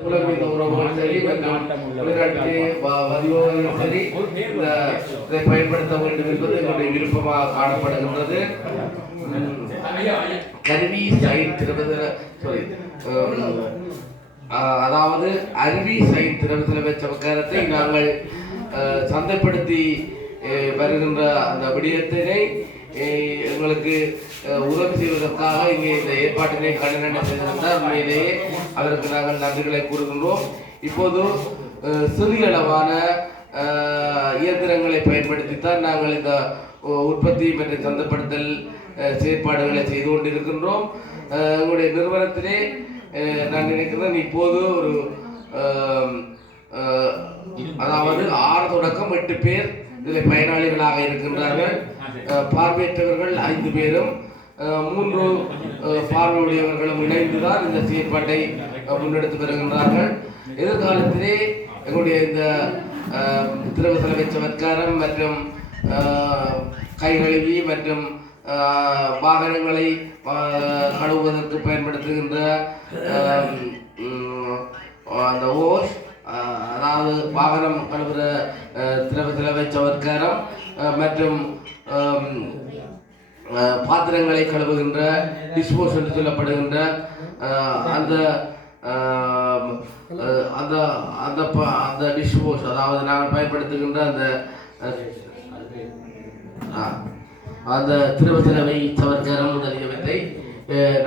இந்த உறவுகள் சரி வதியோகம் சரி இதை பயன்படுத்த வேண்டும் என்பது என்னுடைய விருப்பமாக காணப்படுகின்றது. கருவி சைட் அதாவது அருவி சைட் திரவத்தில் வச்ச கருத்தை நாங்கள் சந்தைப்படுத்தி வருகின்ற அந்த விடயத்தினை எங்களுக்கு உதவி செய்வதற்காக இங்கே இந்த ஏற்பாட்டினை கண்டனம் செய்திருந்தார். உண்மையிலேயே அதற்கு நாங்கள் நன்றிகளை கூறுகின்றோம். இப்போது சிறிய அளவான இயந்திரங்களை பயன்படுத்தித்தான் நாங்கள் இந்த உற்பத்தி மற்றும் சந்தைப்படுத்தல் செயற்பாடுகளை செய்து கொண்டிருக்கின்றோம். எங்களுடைய நிறுவனத்திலே நான் நினைக்கிறேன் இப்போது ஒரு அதாவது 6 தொடக்கம் 8 பேர் இதில் பயனாளிகளாக இருக்கின்றார்கள். பார்வையற்றவர்கள் 5 பேரும் 3 பார்வையுடையவர்களும் இணைந்துதான் இந்த செயற்பாட்டை முன்னெடுத்து வருகின்றார்கள். எதிர்காலத்திலே எங்களுடைய இந்த திரவ செலவை சமத்காரம் மற்றும் கைகழுவி மற்றும் வாகனங்களை கழுவுவதற்கு பயன்படுத்துகின்ற அந்த ஓஷ், அதாவது வாகனம் கழுவுற திரவ செலவை சமத்காரம் மற்றும் பாத்திரங்களை கழுவுகின்ற டிஷ்வாஷ் என்று சொல்லப்படுகின்ற அந்த அந்த அந்த அந்த டிஷ்வாஷ், அதாவது நாங்கள் பயன்படுத்துகின்ற அந்த அந்த திரவ செலவை சமத்காரம் முதலியவற்றை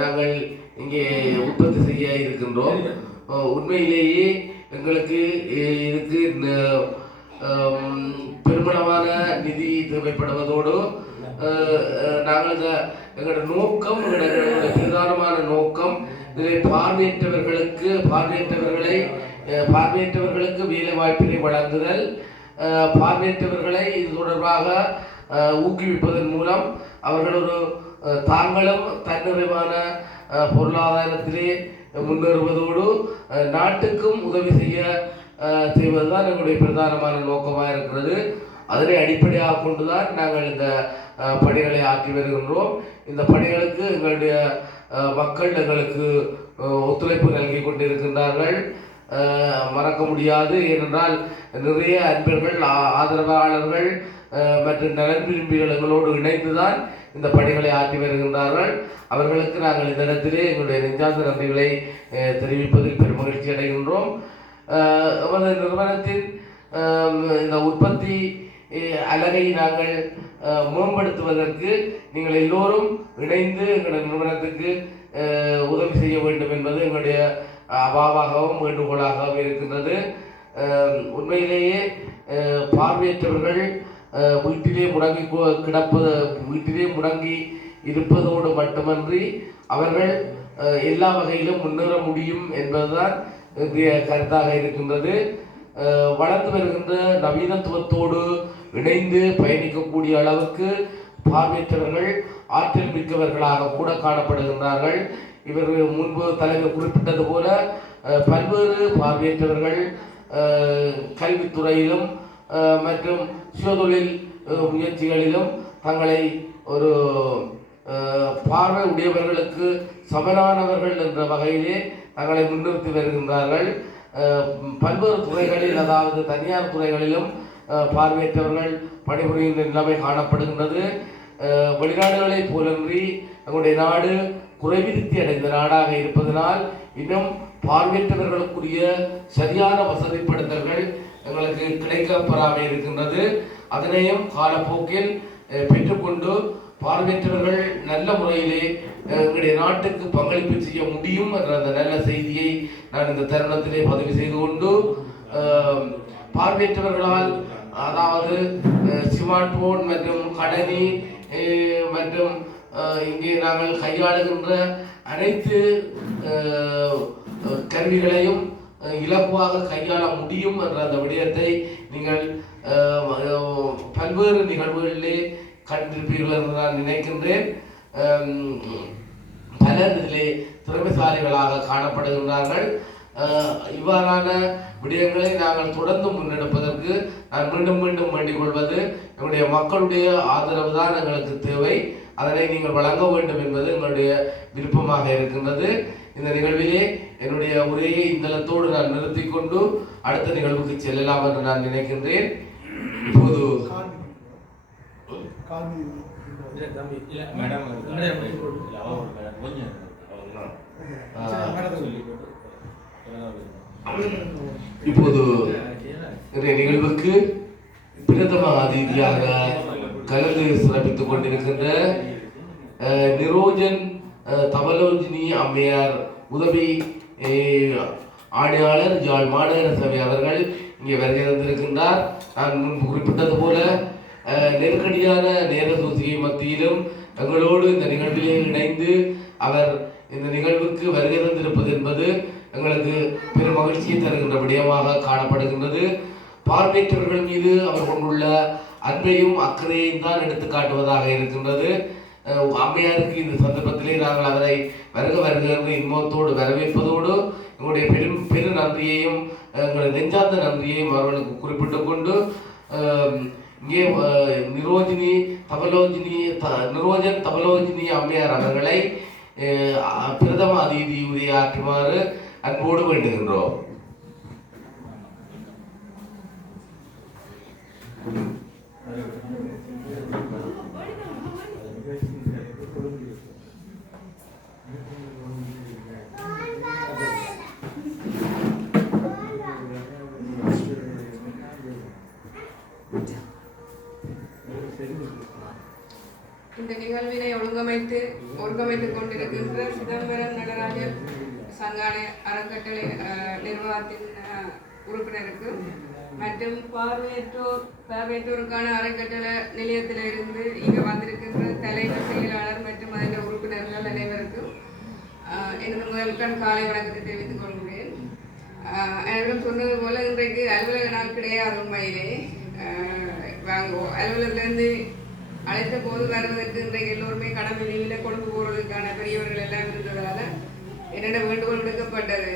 நாங்கள் இங்கே உற்பத்தி செய்ய இருக்கின்றோம். உண்மையிலேயே எங்களுக்கு இதுக்கு பெருமளவான நிதி தேவைப்படுவதோடு நாங்கள் எங்களோட நோக்கம், பிரதானமான நோக்கம் இதில் பார்வையற்றவர்களுக்கு வேலை வாய்ப்பினை வழங்குதல், பார்வையற்றவர்களை இது தொடர்பாக ஊக்குவிப்பதன் மூலம் அவர்கள் ஒரு தாங்களும் தன்னிறைவான பொருளாதாரத்திலே முன்னேறுவதோடு நாட்டுக்கும் உதவி செய்வதுதான் எங்களுடைய பிரதானமான நோக்கமாக இருக்கிறது. அதனை அடிப்படையாக கொண்டுதான் நாங்கள் இந்த பணிகளை ஆற்றி வருகின்றோம். இந்த பணிகளுக்கு எங்களுடைய மக்கள் எங்களுக்கு ஒத்துழைப்பு நல்கி கொண்டிருக்கின்றார்கள். மறக்க முடியாது. ஏனென்றால் நிறைய அன்பர்கள், ஆதரவாளர்கள் மற்றும் நலன் விரும்பிகள் எங்களோடு இணைந்துதான் இந்த பணிகளை ஆற்றி வருகின்றார்கள். அவர்களுக்கு நாங்கள் இந்த இடத்திலே எங்களுடைய நெஞ்சார்ந்த நன்றிகளை தெரிவிப்பதில் பெருமகிழ்ச்சி அடைகின்றோம். நமது நிறுவனத்தின் இந்த உற்பத்தி அலகை நாங்கள் மேம்படுத்துவதற்கு நீங்கள் எல்லோரும் இணைந்து எங்களுடைய நிறுவனத்துக்கு உதவி செய்ய வேண்டும் என்பது எங்களுடைய அபாவாகவும் வேண்டுகோளாகவும் இருக்கின்றது. உண்மையிலேயே பார்வையற்றவர்கள் வீட்டிலே முடங்கி இருப்பதோடு மட்டுமன்றி அவர்கள் எல்லா வகையிலும் முன்னேற முடியும் என்பதுதான் கருத்தாக இருக்கின்றது. வளர்ந்து வருகின்ற நவீனத்துவத்தோடு இணைந்து பயணிக்கக்கூடிய அளவுக்கு பார்வையற்றவர்கள் ஆற்றல் மிக்கவர்களாக கூட காணப்படுகின்றார்கள். இவர்கள் முன்பு தலைவர் குறிப்பிட்டது போல பல்வேறு பார்வையற்றவர்கள் கல்வித்துறையிலும் மற்றும் சுயதொழில் முயற்சிகளிலும் தங்களை ஒரு பார்வை உடையவர்களுக்கு சமனானவர்கள் என்ற வகையிலே தங்களை முன்னிறுத்தி வருகின்றார்கள். பல்வேறு துறைகளில், அதாவது தனியார் துறைகளிலும் பார்வையற்றவர்கள் பணிபுரிகின்ற நிலைமை காணப்படுகின்றது. வெளிநாடுகளை போலன்றி நம்முடைய நாடு குறைவிருத்தி அடைந்த நாடாக இருப்பதனால் இன்னும் பார்வையற்றவர்களுக்குரிய சரியான வசதிப்படுத்தல்கள் எங்களுக்கு கிடைக்கப்பெறாமல் இருக்கின்றது. அதனையும் காலப்போக்கில் பெற்றுக்கொண்டு பார்வையற்றவர்கள் நல்ல முறையிலே எங்களுடைய நாட்டுக்கு பங்களிப்பு செய்ய முடியும் என்ற அந்த நல்ல செய்தியை நான் இந்த தருணத்திலே பதிவு செய்து கொண்டு, பார்வையற்றவர்களால், அதாவது ஸ்மார்ட் போன் மற்றும் கணனி மற்றும் இங்கே நாங்கள் கையாளுகின்ற அனைத்து கருவிகளையும் இலகுவாக கையாள முடியும் என்ற அந்த விடயத்தை நீங்கள் பல்வேறு நிகழ்வுகளிலே கண்டிருப்பீர்கள் என்று நான் நினைக்கின்றேன். பலர் இதிலே திறமைசாலிகளாக காணப்படுகின்றார்கள். இவ்வாறான விடயங்களை நாங்கள் தொடர்ந்து முன்னெடுப்பதற்கு நான் மீண்டும் மீண்டும் வேண்டிக் கொள்வது, எங்களுடைய மக்களுடைய ஆதரவு தான் எங்களுக்கு தேவை. அதனை நீங்கள் வழங்க வேண்டும் என்பது எங்களுடைய விருப்பமாக இருக்கின்றது. இந்த நிகழ்விலே என்னுடைய உரையை இந்தளத்தோடு நான் நிறுத்திக் கொண்டு அடுத்த நிகழ்வுக்கு செல்லலாம் என்று நான் நினைக்கின்றேன். இப்போது இப்போது இன்றைய நிகழ்வுக்கு பிரதம அதிதியாக கலந்து சிறப்பித்துக் கொண்டிருக்கின்ற நிரோஜன் தவலோஜினி அம்மையார் உதவி ஆணையாளர் யாழ் மாநகர சபை அவர்கள் இங்கே வருகை தந்திருக்கின்றார். நான் முன்பு குறிப்பிட்டது போல நெருக்கடியான நேர சூசிகை மத்தியிலும் எங்களோடு இந்த நிகழ்விலே இணைந்து அவர் இந்த நிகழ்வுக்கு வருகை தந்திருப்பது என்பது எங்களுக்கு பெரும் மகிழ்ச்சியை தருகின்ற விடயமாக காணப்படுகின்றது. பார்வையற்றவர்கள் மீது அவர் கொண்டுள்ள அன்பையும் அக்கறையையும் தான் எடுத்து காட்டுவதாக இருக்கின்றது. அம்மையாருக்கு இந்த சந்தர்ப்பத்திலே நாங்கள் அவரை வருக வருகின்ற இன்பத்தோடு வரவேற்பதோடு எங்களுடைய பெரு நன்றியையும் எங்களுடைய நெஞ்சார்ந்த நன்றியையும் அவர்களுக்கு குறிப்பிட்டுக் கொண்டு இங்கே நிரோஜன் தபலோஜினி அம்மையார் அவர்களை பிரதம அதிதி உரையாற்றுமாறு அன்போடு வேண்டுகின்றோம். இந்த நிகழ்வினை ஒருங்கமைத்துக் கொண்டிருக்கின்ற சிதம்பரம் நடராஜன் சங்கான அறக்கட்டளை நிர்வாகத்தின் உறுப்பினருக்கு மற்றும் பார்வையற்றோருக்கான அறக்கட்டளை நிலையத்திலிருந்து இங்கு வந்திருக்கின்ற தலைவர் செயலாளர் மற்றும் அதன் உறுப்பினர்கள் அனைவருக்கும் எனது முதல்கண் காலை வணக்கத்தை தெரிவித்துக் கொள்கிறேன். அனைவரும் சொன்னது போல இன்றைக்கு அலுவலக நாள் கிடையாது. உண்மையிலே வாங்குவோம் அலுவலகத்திலிருந்து அழைத்த போது வருவதற்கு இன்றைக்கு எல்லோருமே கடமை நிலையில் கொண்டு போகிறதுக்கான பெரியவர்கள் எல்லாம் இருந்ததால என்னென்ன வேண்டுகோள் விடுக்கப்பட்டது.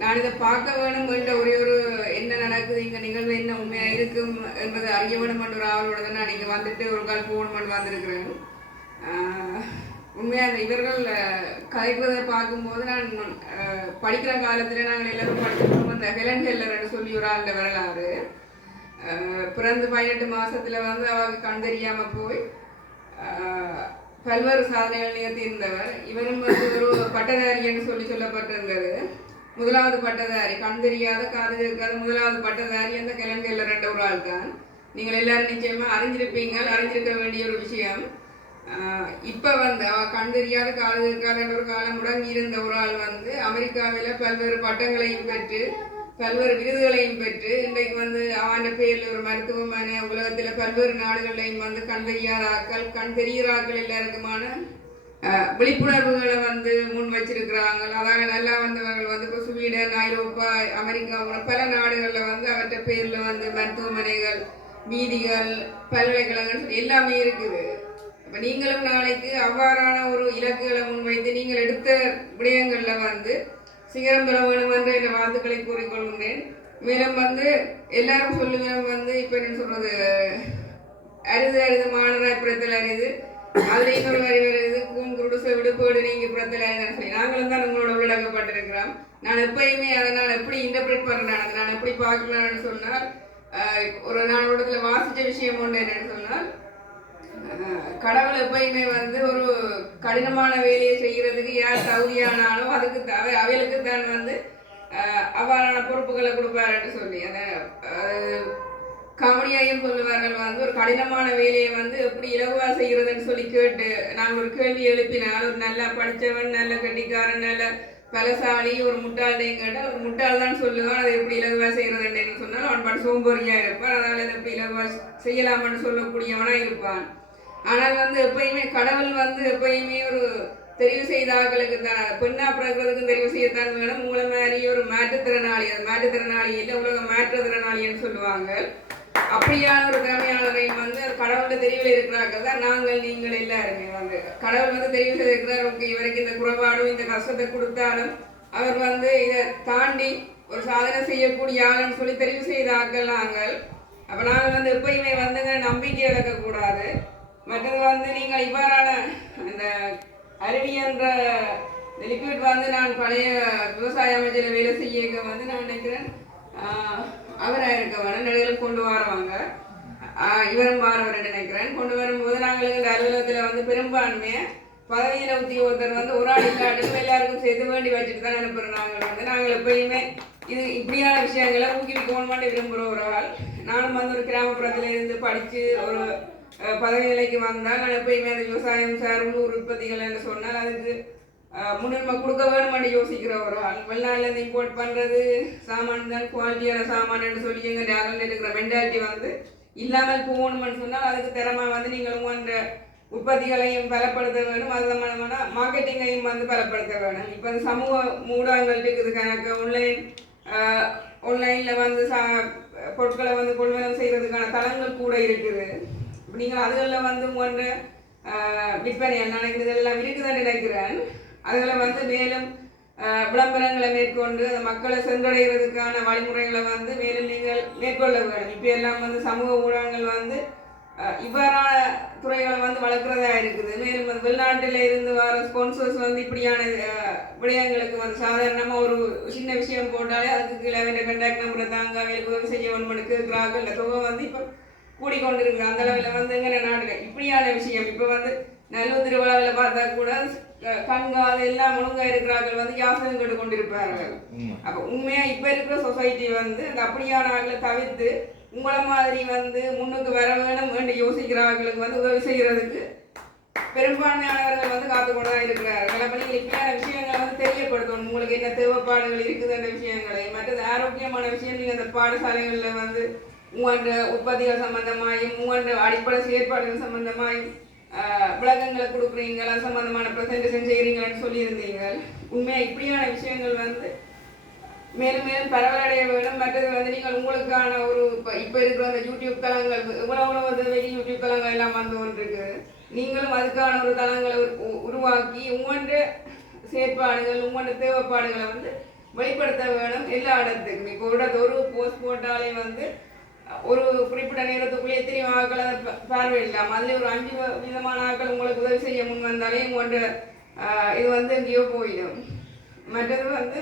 நான் இதை பார்க்க வேணும் என்ற ஒரே ஒரு என்ன நடக்குது இங்கே நிகழ்வு என்ன உண்மையாக இருக்கும் என்பதை அறிய வேணும் என்ற ஒரு ஆவலோட தான் நான் இங்கே வந்துட்டு ஒரு கால் போகணுமென்று வந்திருக்கிறேன். உண்மையாக இவர்கள் கதைப்பதை பார்க்கும்போது நான் படிக்கிற காலத்தில் நாங்கள் எல்லாரும் படிச்சிருக்கோம். அந்த ஹெலன் ஹெல்லர்னு சொல்லி ஒரு ஆளுட வரலாறு. பிறந்து 18 மாசத்துல வந்து அவங்க கண் தெரியாம போய் பல்வேறு சாதனைகள் நிகழ்த்தியிருந்தவர். இவரும் வந்து ஒரு பட்டதாரி என்று சொல்லப்பட்டிருந்தது. முதலாவது பட்டதாரி, கண் தெரியாத காது கேட்காத முதலாவது பட்டதாரி அந்த ஹெலன் ஹெல்லர் என்ற ஒரு ஆள் தான். நீங்கள் எல்லாரும் நிச்சயமா அறிஞ்சிருக்க வேண்டிய ஒரு விஷயம். இப்ப வந்து அவ கண் தெரியாத காது கேட்காத என்ற ஒரு காலம் முடங்கி இருந்த ஒரு ஆள் வந்து அமெரிக்காவில பல்வேறு பட்டங்களையும் பெற்று பல்வேறு விருதுகளையும் பெற்று இன்றைக்கு வந்து அவன் பேரில் ஒரு மருத்துவமனை உலகத்தில் பல்வேறு நாடுகளையும் வந்து கண் தெரியாத ஆக்கள் கண் தெரிகிற ஆக்கள் எல்லாருக்குமான விழிப்புணர்வுகளை வந்து முன் வச்சிருக்கிறாங்க. அதாவது நல்லா வந்தவர்கள் வந்து இப்போ ஸ்வீடன், ஐரோப்பா, அமெரிக்கா பல நாடுகளில் வந்து அவற்றை பேரில் வந்து மருத்துவமனைகள், வீதிகள், பல்கலைக்கழகங்கள் எல்லாமே இருக்குது. இப்போ நீங்களும் நாளைக்கு அவ்வாறான ஒரு இலக்குகளை முன்வைத்து நீங்கள் எடுத்த விடயங்களில் வந்து சிகரம் பெற வேணும் என்று என்ற வாழ்த்துக்களை கூறிக்கொள்கின்றேன். மேலும் வந்து எல்லாரும் சொல்லுவேன் வந்து இப்போ என்ன சொல்றது, அரிது மாணவராய் புறத்தில் அரிது, அதுல இன்னொரு வரி வருது, கூன் குருடுச விடுப்போடு நீங்க புறத்தில் அரிதான்னு சொல்லி நாங்களும் தான் உங்களோட உள்ளடக்கப்பட்டிருக்கிறோம். நான் எப்பயுமே அதை நான் எப்படி இன்டர்பிரேட் பண்றேன், அதை நான் எப்படி பார்க்கலான்னு சொன்னால், ஒரு நாளோடத்துல வாசிச்ச விஷயம் ஒன்று என்னன்னு சொன்னால், கடவுள் எப்பயுமே வந்து ஒரு கடினமான வேலையை செய்யறதுக்கு யார் தகுதியானாலும் அதுக்கு அவைகளுக்கு தான் வந்து அவ்வாறான பொறுப்புகளை கொடுப்பாருன்னு சொல்லி அந்த கமனியையும் சொல்லுவார்கள் வந்து ஒரு கடினமான வேலையை வந்து எப்படி இலகுவா செய்யறதுன்னு சொல்லி கேட்டு நாங்கள் ஒரு கேள்வி எழுப்பினால் ஒரு நல்லா படித்தவன், நல்ல கட்டிக்காரன், நல்ல பலசாலி, ஒரு முட்டாள்டையும் கேட்டால் ஒரு முட்டாள் தான் சொல்லுவான் அதை எப்படி இலகுவா செய்யறதுன்னு சொன்னால் அவன் பாட்டு சோம்பேறியா இருப்பான். அதனால அதை எப்படி இலகுவா செய்யலாமான்னு சொல்லக்கூடியவனா இருப்பான். ஆனால் வந்து எப்பயுமே கடவுள் வந்து எப்பயுமே ஒரு தெரிவு செய்த ஆக்களுக்கு தான் பெண்ணா பிறக்கிறதுக்கும் தெரிவு செய்யத்தான் வேணும். உங்களை மாதிரி ஒரு மாற்றுத்திறனாளி, அது மாற்றுத்திறனாளி இல்லை உலக மாற்றுத்திறனாளின்னு சொல்லுவாங்க. அப்படியான ஒரு திறமையாளரையும் வந்து கடவுளோட தெரிவில் இருக்கிறார்கள் தான் நாங்கள் நீங்கள் எல்லாருமே வந்து கடவுள் வந்து தெரிவு செய்திருக்கிறார். ஓகே, இவருக்கு இந்த குறைபாடும் இந்த கஷ்டத்தை கொடுத்தாலும் அவர் வந்து இதை தாண்டி ஒரு சாதனை செய்யக்கூடிய ஆளுன்னு சொல்லி தெரிவு செய்த ஆக்கள் நாங்கள். அப்போ நாங்கள் வந்து எப்பயுமே வந்துங்க நம்பிக்கை இழக்கக்கூடாது. மற்றது வந்து நீங்கள் இவ்வாறான அந்த அருவி என்ற இந்த லிக்விட் வந்து நான் பழைய விவசாய அமைச்சர் வேலை செய்ய வந்து நான் நினைக்கிறேன் அவராக இருக்க வேணும் நடுவில் கொண்டு வரவாங்க இவரும் மாறவர் நினைக்கிறேன் கொண்டு வரும்போது நாங்கள் இந்த அலுவலகத்தில் வந்து பெரும்பான்மையை பதவியில் உத்தியோகத்தர் வந்து ஒரு ஆள் இல்லாட்டும் எல்லாருக்கும் சேர்த்து வேண்டி வச்சுட்டு தான் அனுப்புகிறோம் நாங்கள் எப்பயுமே இது இப்படியான விஷயங்களை ஊக்குவிக்கணுமான்னு விரும்புகிற ஒரு ஆள் நானும் வந்து ஒரு கிராமப்புறத்தில் இருந்து படித்து ஒரு பதவி நிலைக்கு வந்தால் நான் எப்பயுமே அந்த விவசாயம் சார் உள்ளூர் உற்பத்திகள் என்று சொன்னால் அதுக்கு முன்னுரிமை கொடுக்க வேணும்னு யோசிக்கிற ஒரு ஆள் வெளிநாட்டிலேருந்து இம்போர்ட் பண்ணுறது சாமான் தான் குவாலிட்டியான சாமான் என்று சொல்லி எங்கள் நாளில் இருக்கிற மென்டாலிட்டி வந்து இல்லாமல் போகணும்னு சொன்னால் அதுக்கு திறமை வந்து நீங்கள் உங்களோட உற்பத்திகளையும் பலப்படுத்த வேணும் அது சம்பந்தமான மார்க்கெட்டிங்கையும் வந்து பலப்படுத்த வேணும் இப்போ அந்த சமூக ஊடகங்கள் இருக்குது கணக்கு ஆன்லைனில் வந்து பொருட்களை வந்து கொள்வனம் செய்கிறதுக்கான தளங்கள் கூட இருக்குது இப்போ நீங்கள் அதுகளில் வந்து உங்களோட விற்பனை நினைக்கிறது எல்லாம் இருக்குதுன்னு நினைக்கிறேன் அதில் வந்து மேலும் விளம்பரங்களை மேற்கொண்டு அந்த மக்களை சென்றடைகிறதுக்கான வழிமுறைகளை வந்து மேலும் நீங்கள் மேற்கொள்ள வேண்டும் இப்போ எல்லாம் வந்து சமூக ஊடகங்கள் வந்து இவ்வாறான துறைகளை வந்து வளர்க்குறதா இருக்குது மேலும் வந்து வெளிநாட்டில் இருந்து வர ஸ்பான்சர்ஸ் வந்து இப்படியான விடயங்களுக்கு வந்து சாதாரணமாக ஒரு சின்ன விஷயம் போட்டாலே அதுக்கு கீழே வேண்டிய கண்டாக்ட் நம்பரை தாங்க அவங்களுக்கு உதவி செய்ய வேணும்னு கேட்குறாங்க இல்லை தொகை வந்து இப்போ கூடிக்கொண்டு இருக்குது அந்த அளவில் வந்து எங்கிற நாட்டில் இப்படியான விஷயம் இப்போ வந்து நல்லூர் திருவிழாவில் பார்த்தா கூட கண்காது எல்லாம் ஒழுங்காக இருக்கிறார்கள் வந்து யாசகம் கேட்டு கொண்டிருப்பார்கள் அப்போ உண்மையாக இப்போ இருக்கிற சொசைட்டி வந்து அந்த அப்படியான ஆட்களை தவிர்த்து உங்களை மாதிரி வந்து முன்னுக்கு வர வேணும் என்று யோசிக்கிறார்களுக்கு வந்து உதவி செய்கிறதுக்கு பெரும்பான்மையானவர்கள் வந்து காத்துக்கொண்டு தான் இருக்கிறார்கள் அப்போ நீங்கள் இப்படியான விஷயங்களை வந்து தெரியப்படுத்தணும் உங்களுக்கு என்ன தேவைப்பாடுகள் இருக்குது அந்த விஷயங்களை மற்றது ஆரோக்கியமான விஷயம் நீங்கள் அந்த பாடசாலைகளில் வந்து உங்களோட உற்பத்திகள் சம்பந்தமாயும் உங்களோட அடிப்படை செயற்பாடுகள் சம்பந்தமாயும் விளக்கங்களை கொடுக்குறீங்களா சம்பந்தமான ப்ரெசன்டேஷன் செய்கிறீங்களான்னு சொல்லியிருந்தீங்க உண்மையாக இப்படியான விஷயங்கள் வந்து மேலும் மேலும் பரவலடைய வேணும் மற்றது வந்து நீங்கள் உங்களுக்கான ஒரு இப்போ இருக்கிற அந்த யூடியூப் தளங்கள் இவ்வளோ வெளி யூடியூப் தளங்கள் எல்லாம் வந்து கொண்டிருக்கு நீங்களும் அதுக்கான ஒரு தளங்களை உருவாக்கி உங்களோட செயற்பாடுகள் உங்களோட தேவைப்பாடுகளை வந்து வெளிப்படுத்த வேணும் எல்லா இடத்துக்கும் இப்போ ஒரு போஸ்ட் போட்டாலே வந்து ஒரு குறிப்பிட்ட நேரத்துக்குள்ளே எத்தனை ஆக்கள் அதை பார்வையிடலாம் அதில் ஒரு 5 விதமான ஆக்கள் உங்களுக்கு உதவி செய்ய முன் வந்தாலே உங்களோட இது வந்து எங்கேயோ போயிடும் மற்றது வந்து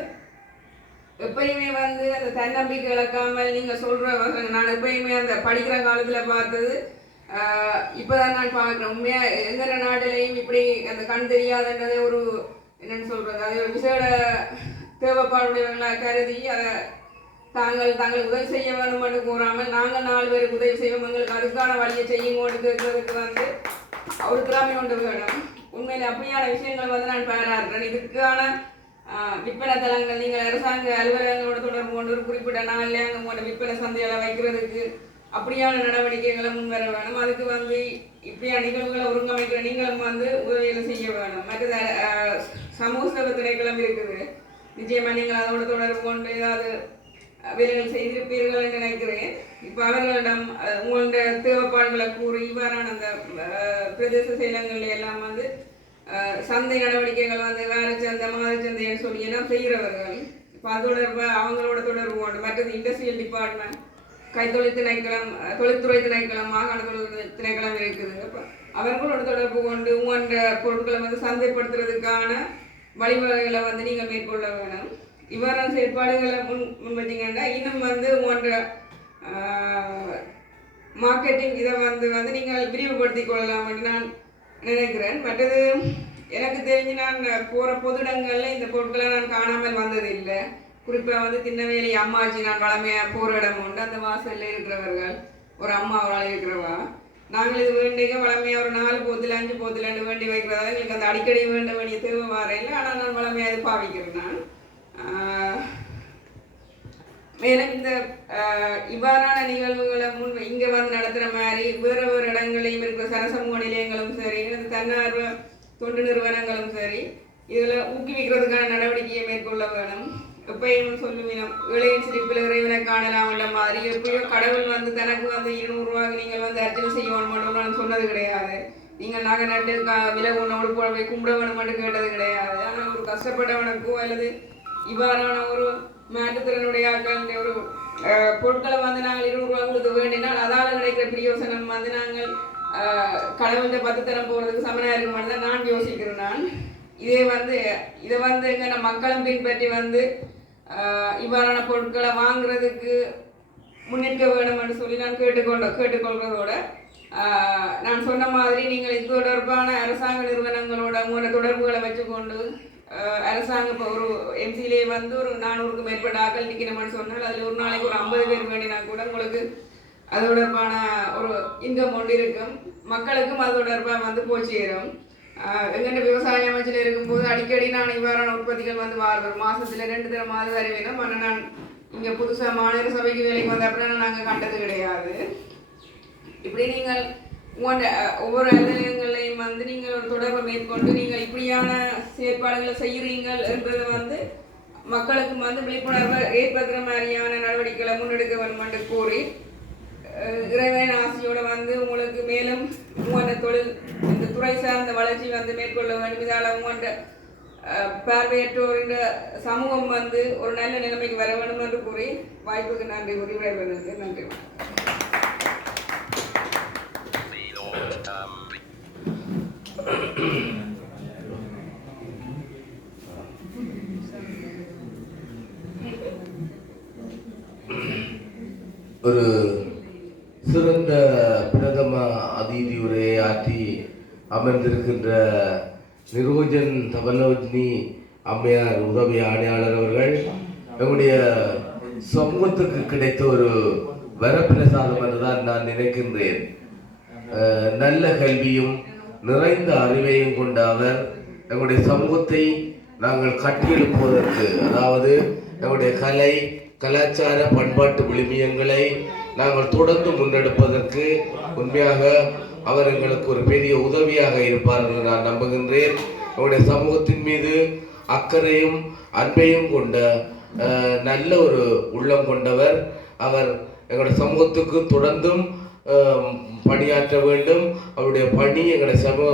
எப்பயுமே வந்து அந்த தன்னம்பிக்கை இழக்காமல் நீங்கள் சொல்கிற நான் எப்பயுமே அந்த படிக்கிற காலத்தில் பார்த்தது இப்போதான் நான் பார்க்குறேன் உண்மையாக எங்கிற நாட்டிலையும் இப்படி அந்த கண் தெரியாதுன்றதை ஒரு என்னென்னு சொல்கிறது அது ஒரு விசேட தேவைப்பாடுடையவங்களாக கருதி அதை தாங்களுக்கு உதவி செய்ய வேணும்னு கூறாமல் நாங்கள் 4 பேருக்கு உதவி செய்வோம் எங்களுக்கு அதுக்கான வழியை செய்யுங்கோன்னு கேட்கறதுக்கு வந்து ஒரு திறமை கொண்டு வேணும் உண்மையில் அப்படியான விஷயங்கள் வந்து நான் பாராட்டுறேன் இதுக்கான விற்பனை தளங்கள் நீங்கள் அரசாங்க அலுவலகங்களோட தொடர்பு கொண்டு ஒரு குறிப்பிட்ட நாளில் அங்கே உங்களோட விற்பனை சந்தைகளை வைக்கிறதுக்கு அப்படியான நடவடிக்கைகளை முன்வர வேணும் அதுக்கு வந்து இப்படியான நிகழ்வுகளை ஒருங்கமைக்கிற நீங்களும் வந்து உதவிகளை செய்ய வேணும் மற்றது சமூக சேவை திணைக்களம் இருக்குது நிச்சயமாக நீங்கள் அதோட தொடர்பு கொண்டு ஏதாவது வேலைகள் செய்திருப்பீர்கள் என்று நினைக்கிறேன் இப்போ அவர்களிடம் உங்களோட தேவைப்பாடுகளை கூறி இவ்வாறான அந்த பிரதேச செயலங்கள் எல்லாம் வந்து சந்தை நடவடிக்கைகள் வந்து வேறு சந்தை மாதச்சந்தைன்னு சொல்லி எல்லாம் செய்கிறவர்கள் இப்போ அதோட அவங்களோட தொடர்பு கொண்டு மற்றது இண்டஸ்ட்ரியல் டிபார்ட்மெண்ட் கைத்தொழில் திணைக்களம் தொழில்துறை திணைக்களம் மாகாண தொழில் திணைக்களம் இருக்குது இப்போ அவர்களோட தொடர்பு கொண்டு உங்களோட பொருட்களை வந்து சந்தைப்படுத்துறதுக்கான வழிமுறைகளை வந்து நீங்கள் மேற்கொள்ள வேணும் இவ்வாறான செயற்பாடுகளை முன் வச்சிங்கன்னா இன்னும் வந்து உங்களோட மார்க்கெட்டிங் இதை வந்து நீங்கள் விரிவுபடுத்திக் கொள்ளலாம் என்று நான் நினைக்கிறேன் மற்றது எனக்கு தெரிஞ்சு நான் போகிற பொது இடங்களில் இந்த பொருட்களை நான் காணாமல் வந்ததில்லை குறிப்பாக வந்து திண்ணவேலி அம்மாச்சி நான் வளமையாக போகிற இடம் உண்டு அந்த வாசலில் இருக்கிறவர்கள் ஒரு அம்மா அவரால் இருக்கிறவா நாங்கள் இது வேண்டிய வளமையாக ஒரு 4 போத்தில் 5 போத்தில் வேண்டி வைக்கிறதால எங்களுக்கு அந்த அடிக்கடி வேண்ட வேண்டிய தேவை வரையில் ஆனால் நான் வளமையாக இது பாவிக்கிறேன் நான் மேலும் இந்த இவ்வாறான நிகழ்வுகளை இங்கே வந்து நடத்துகிற மாதிரி வேறு இடங்களையும் இருக்கிற சரசமூக நிலையங்களும் சரி தன்னார்வ தொண்டு நிறுவனங்களும் சரி இதில் ஊக்குவிக்கிறதுக்கான நடவடிக்கையை மேற்கொள்ள வேணும் எப்பயும் சொல்லுவீனம் இளையின் சிரிப்பில் இறைவனை காணலாம் உள்ள மாதிரி எப்பயும் கடவுள் வந்து தனக்கு வந்து 200 ரூபாய்க்கு நீங்கள் வந்து அர்ச்சனை செய்ய வேணும்னு சொன்னது கிடையாது நீங்கள் நகை நட்டு விலை உணவோடு போய் கும்பிட வேணும்னு கேட்டது கிடையாது ஆனால் ஒரு கஷ்டப்பட்டவனுக்கோ அல்லது இவ்வாறான ஒரு மாற்றுத்திறனுடைய ஆட்களுடைய ஒரு பொருட்களை வந்து நாங்கள் 200 ரூபா கொடுத்து வேண்டினால் அதால் கிடைக்கிற பிரயோசனம் வந்து நாங்கள் கடவுள்கிட்ட 10 தரம் போகிறதுக்கு சமனாக இருக்க மாதிரி தான் நான் யோசிக்கிறேன் நான் இதை வந்து எங்க மக்களும் பின்பற்றி வந்து இவ்வாறான பொருட்களை வாங்குறதுக்கு முன்னிற்க வேண்டும் என்று சொல்லி நான் கேட்டுக்கொள்றதோட நான் சொன்ன மாதிரி நீங்கள் இது தொடர்பான அரசாங்க நிறுவனங்களோட உங்களோட தொடர்புகளை வச்சுக்கொண்டு அரசாங்க இப்போ ஒரு எம்சிலே வந்து ஒரு 400க்கும் மேற்பட்ட ஆக்கள் நிற்கணும்னு சொன்னால் அதில் ஒரு நாளைக்கு ஒரு 50 பேர் வேண்டினா கூட உங்களுக்கு அது தொடர்பான ஒரு இன்கம் ஒன்று இருக்கும், மக்களுக்கும் அது தொடர்பாக வந்து போய் சேரும். எங்கிட்ட விவசாய அமைச்சில் இருக்கும்போது அடிக்கடி நான் இவ்வாறான உற்பத்திகள் வந்து ஒரு மாதத்தில் 2 தடவை மாதிரி வர வேணும். ஆனால் நான் இங்கே புதுசாக மாநில சபைக்கு வேலைக்கு வந்த அப்புறம் நாங்கள் கண்டது கிடையாது. இப்படி நீங்கள் உங்களோட ஒவ்வொரு அலுவலகங்களையும் வந்து நீங்கள் ஒரு தொடர்பை மேற்கொண்டு நீங்கள் இப்படியான செயற்பாடுகளை செய்கிறீங்கள் என்பதை வந்து மக்களுக்கு வந்து விழிப்புணர்வை ஏற்படுத்துகிற மாதிரியான நடவடிக்கைகளை முன்னெடுக்க வேண்டும் என்று கூறி இறைவனின் ஆசையோடு வந்து உங்களுக்கு மேலும் உங்களோட தொழில் இந்த துறை சார்ந்த வளர்ச்சி வந்து மேற்கொள்ள வேண்டும். இதால் உங்களோட பார்வையற்றோரின் சமூகம் வந்து ஒரு நல்ல நிலைமைக்கு வர வேண்டும் என்று கூறி வாய்ப்புக்கு நன்றி கூறி விடைபெறுவது. நன்றி. ஒரு சிறந்த பிரதம அதிதி உரையை ஆற்றி அமர்ந்திருக்கின்ற நிரோஜன் தபலோஜினி அம்மையார் உதவி ஆணையாளர் அவர்கள் நம்முடைய சமூகத்துக்கு கிடைத்த ஒரு வரப்பிரசாதம் என்றுதான் நான் நினைக்கின்றேன். நல்ல கல்வியும் நிறைந்த அறிவையும் கொண்ட அவர் நம்முடைய சமூகத்தை நாங்கள் கட்டியெழுப்புவதற்கு, அதாவது நம்முடைய கலை கலாச்சார பண்பாட்டு விழுமியங்களை நாங்கள் தொடர்ந்து முன்னெடுப்பதற்கு உண்மையாக அவர் எங்களுக்கு ஒரு பெரிய உதவியாக இருப்பார் என்று நான் நம்புகின்றேன். நம்முடைய சமூகத்தின் மீது அக்கறையும் அன்பையும் கொண்ட நல்ல ஒரு உள்ளம் கொண்டவர். அவர் எங்களுடைய சமூகத்துக்கு தொடர்ந்தும் பணியாற்ற வேண்டும். அவருடைய பணி எங்களுடைய சமூக